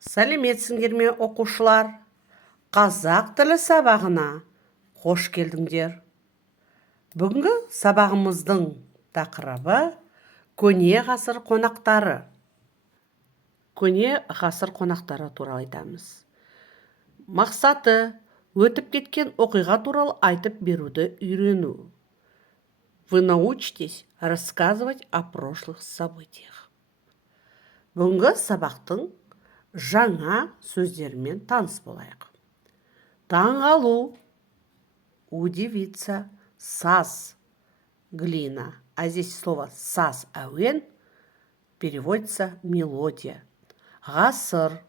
Сәлеметсіңдер ме, оқушылар? Қазақ тілі сабағына қош келдіңдер. Бүгінгі сабағымыздың тақырыбы көне ғасыр қонақтары. Көне ғасыр қонақтары туралы айтамыз. Мақсаты өтіп кеткен оқиға туралы айтып беруді үйрену. Вы научитесь рассказывать о прошлых событиях. Бүгінгі сабақтың жаңа сөздермен таныс болайық. Таңғалу, удивиться, саз, глина. А здесь слово саз, әуен, переводится мелодия. Ғасыр,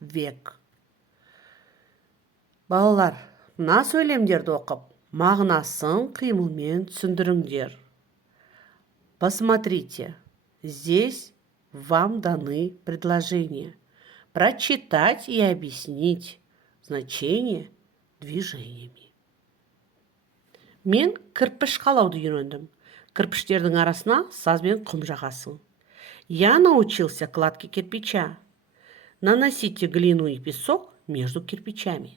век. Балалар, мына сөйлемдерді оқып, мағынасын қимылмен түсіндіріңдер. Посмотрите, здесь вам даны предложения. Прочитать и объяснить значение движениями. Мен кірпіш қалауды үйрендім. Кірпіштердің арасына саз бен құм жағасың. Я научился кладке кирпича. Наносите глину и песок между кирпичами.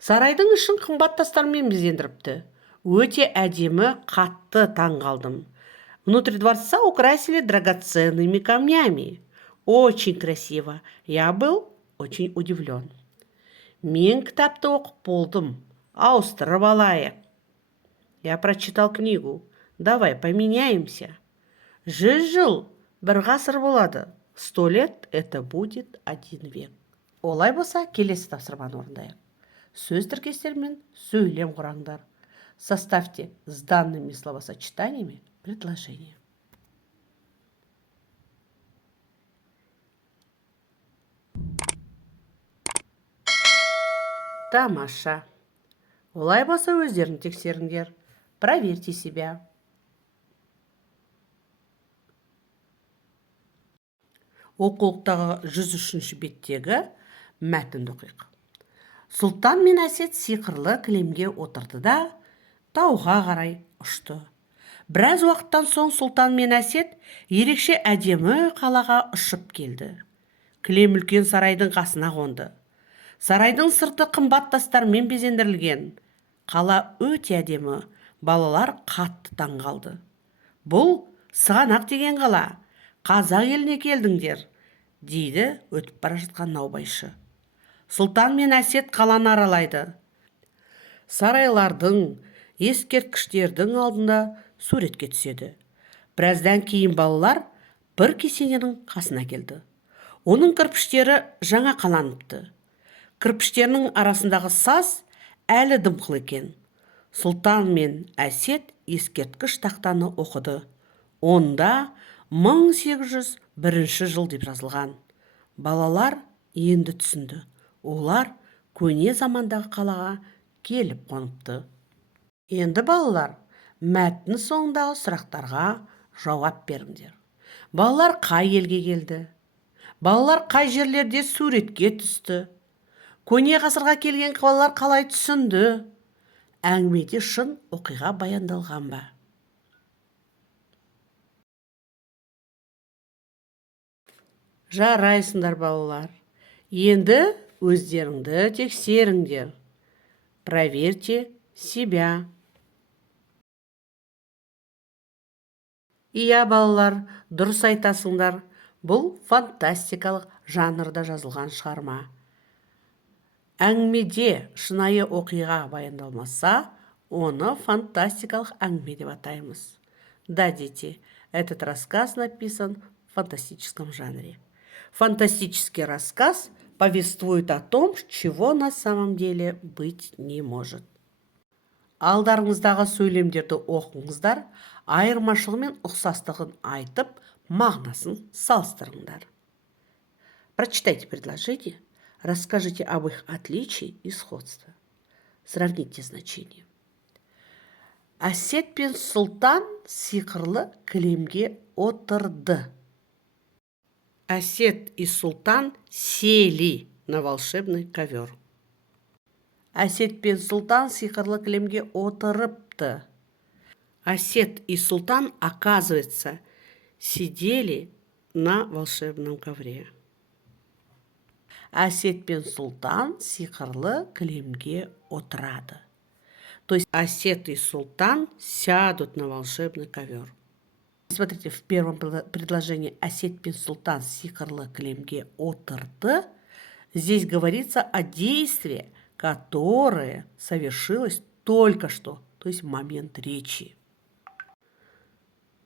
Сарайдың ішін қымбат тастармен безендіріпті. Өте әдемі, қатты таңғалдым. Внутри дворца украсили драгоценными камнями. Очень красиво. Я был очень удивлен. Мен кітапты оқып болдым. Ауыстырып алайық. Я прочитал книгу. Давай поменяемся. 100 жыл бір ғасыр болады. 100 лет это будет 1 век. Олай болса, келесі тапсырманы орындайық. Сөз тіркестермен сөйлем құраңдар. Составьте с данными словосочетаниями предложение. Тамаша. Олай болса, өздерін тексеріңдер. Проверьте себя. Оқулықтағы 103-ші беттегі мәтінді оқиық. Сұлтан мен әсет сиқырлы кілемге отырды да тауға қарай ұшты. Біраз уақыттан соң сұлтан мен әсет ерекше әдемі қалаға ұшып келді. Кілем үлкен сарайдың қасына қонды. Сарайдың сырты қымбат тастармен безендірілген. Қала өте әдемі, балалар қатты таңғалды. Бұл Сығанақ деген қала. Қазақ еліне келдіңдер, дейді өтіп бара жатқан наубайшы. Сұлтан мен әсет қаланы аралайды. Сарайлардың, ескерткіштердің алдында суретке түседі. Біраздан кейін балалар бір кесененің қасына келді. Оның кірпіштері жаңа қаланыпты. Кірпіштерінің арасындағы саз әлі дымқыл екен. Сұлтан мен әсет ескерткіш тақтаны оқыды. Онда 1801 жыл деп жазылған. Балалар енді түсінді. Олар көне замандағы қалаға келіп қоныпты. Енді балалар, мәтін соңындағы сұрақтарға жауап беріңдер. Балалар қай елге келді? Балалар қай жерлерде суретке түсті? Көне ғасырға келген балалар қалай түсінді? Әңгімеде шын оқиға баяндалған ба? Жарайсыңдар балалар. Енді өздеріңді тексеріңдер. Проверьте себя. Иә, балалар, дұрыс айтасыңдар. Бұл фантастикалық жанрда жазылған шығарма. Әңгімеде шынайы оқиға баяндалмаса, оны фантастикалық әңгіме деп атаймыз. Да, дети, этот рассказ написан в фантастическом жанре. Фантастический рассказ повествует о том, чего на самом деле быть не может. Алдарыңыздағы сөйлемдерді оқыңыздар, айырмашылығы мен ұқсастығын айтып, мағынасын салыстырыңдар. Прочитайте предложение, расскажите об их отличии и сходстве. Сравните значения. Әсет пен Сұлтан сиқырлы кілемге отырды. Әсет и Сұлтан сели на волшебный ковер. Әсет пен Сұлтан сиқырлы кілемге отырыпты. Әсет и Сұлтан, оказывается, сидели на волшебном ковре. Әсет пен Сұлтан сиқырлы кілемге отырады. То есть Әсет и Султан сядут на волшебный ковер. Смотрите, в первом предложении Әсет пен Султан сиқырлы кілемге отырды. Здесь говорится о действии, которое совершилось только что, то есть в момент речи.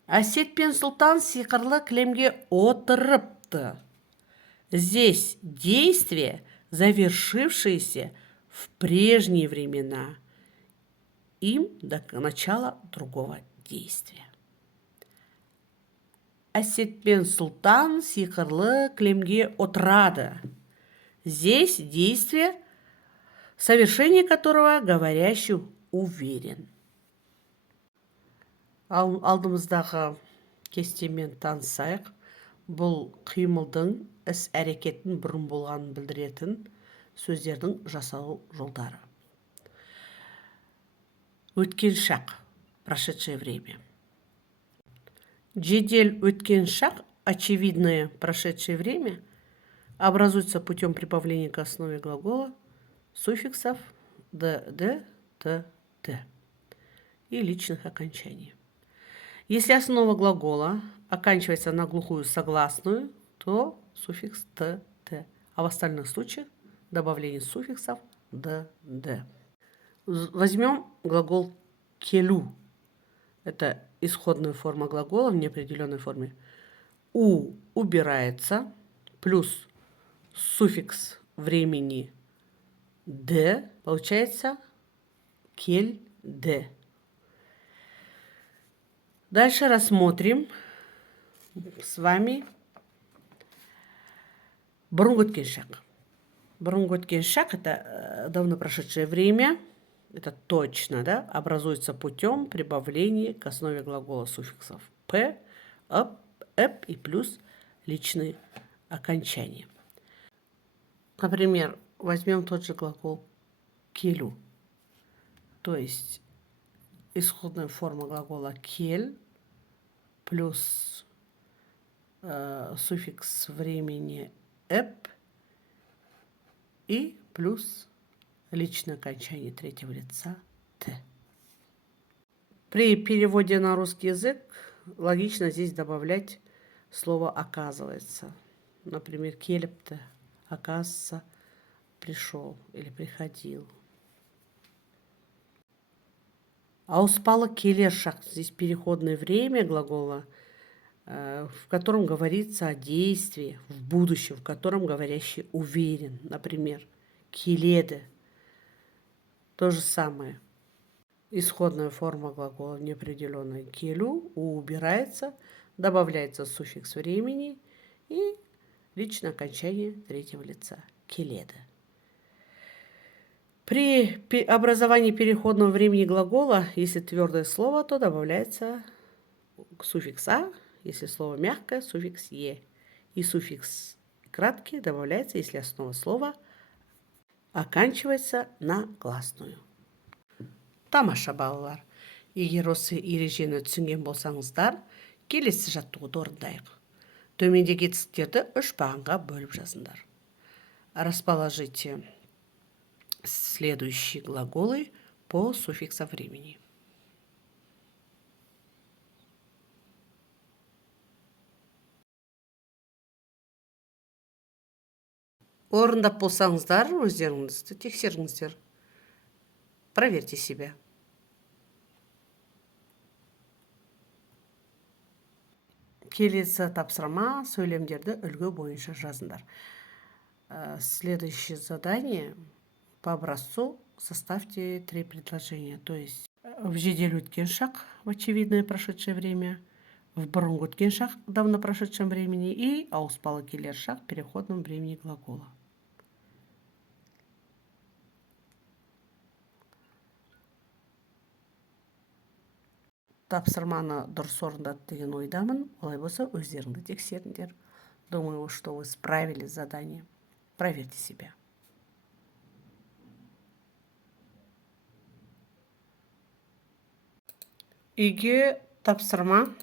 Әсет пен Сұлтан сиқырлы кілемге отырыпты. Здесь действие, завершившееся в прежние времена, им до начала другого действия. Әсет пен Сұлтан сиқырлы кілемге отырады. Здесь действие, совершение которого говорящий уверен. Алдымыздағы кестемен танысайық. Бұл қимылдың іс-әрекеттің бұрын болғанын білдіретін сөздердің жасалу жолдары. Өткен шақ, прошедшее время. Жедел өткен шақ, очевидное прошедшее время, образуется путем прибавления к основе глагола суффиксов «д», «т», «т» и личных окончаний. Если основа глагола оканчивается на глухую согласную, то суффикс «т», «т», а в остальных случаях добавление суффиксов «д», «д». Возьмем глагол «келу». Это исходная форма глагола в неопределенной форме. «У» убирается, плюс суффикс времени «д», получается «кель-д». Дальше рассмотрим с вами бұрынғы өткен шақ. Бұрынғы өткен шақ – это давно прошедшее время. Это точно, да? Образуется путем прибавления к основе глагола суффиксов «п», «эп» и плюс личные окончания. Например, возьмем тот же глагол «келю». То есть исходная форма глагола «кель» плюс суффикс времени «эп» и плюс личное окончание третьего лица «т». При переводе на русский язык логично здесь добавлять слово «оказывается». Например, «келепті», «оказывается», «пришел» или «приходил». Ауыспалы келер шақ. Здесь переходное время глагола, в котором говорится о действии в будущем, в котором говорящий уверен. Например, келеді. То же самое. Исходная форма глагола неопределенная келю, у убирается, добавляется суффикс времени и личное окончание третьего лица келеді. При образовании переходного времени глагола, если твердое слово, то добавляется суффикс «а», если слово мягкое, суффикс «е». И суффикс краткий добавляется, если основа слова оканчивается на гласную. Тамаша балалар. Егер осы ережені түсінген болсаңыздар, келесі жаттығуды орындайық. Төмендегі етістіктерді 3 бағанға бөліп жазыңдар. Расположите следующие глаголы по суффиксам времени. Орындап болсаңыздар, өздеріңізді тексеріңіздер. Проверьте себя. Келесі тапсырма сөйлемдерді үлгі бойынша жазыңдар. Следующее задание. По образцу составьте 3 предложения. То есть в жедел өткен шақ, в очевидное прошедшее время, в бұрынғы өткен шақ, давно прошедшем времени, и ауыспалы келер шақ, в переходном времени глагола. Тапсырманы дұрыс орындады деген ойдамын. Олай болса, өздеріңді тексеріңдер. Думаю, что вы справились с заданием. Проверьте себя. Үйге тапсырма.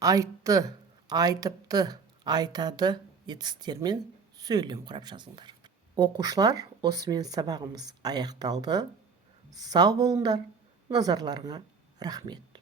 Айтты, айтыпты, айтады етістіктермен сөйлем құрап жазыңдар. Оқушылар, осымен сабағымыз аяқталды. Сау болыңдар. Назарларыңа рахмет.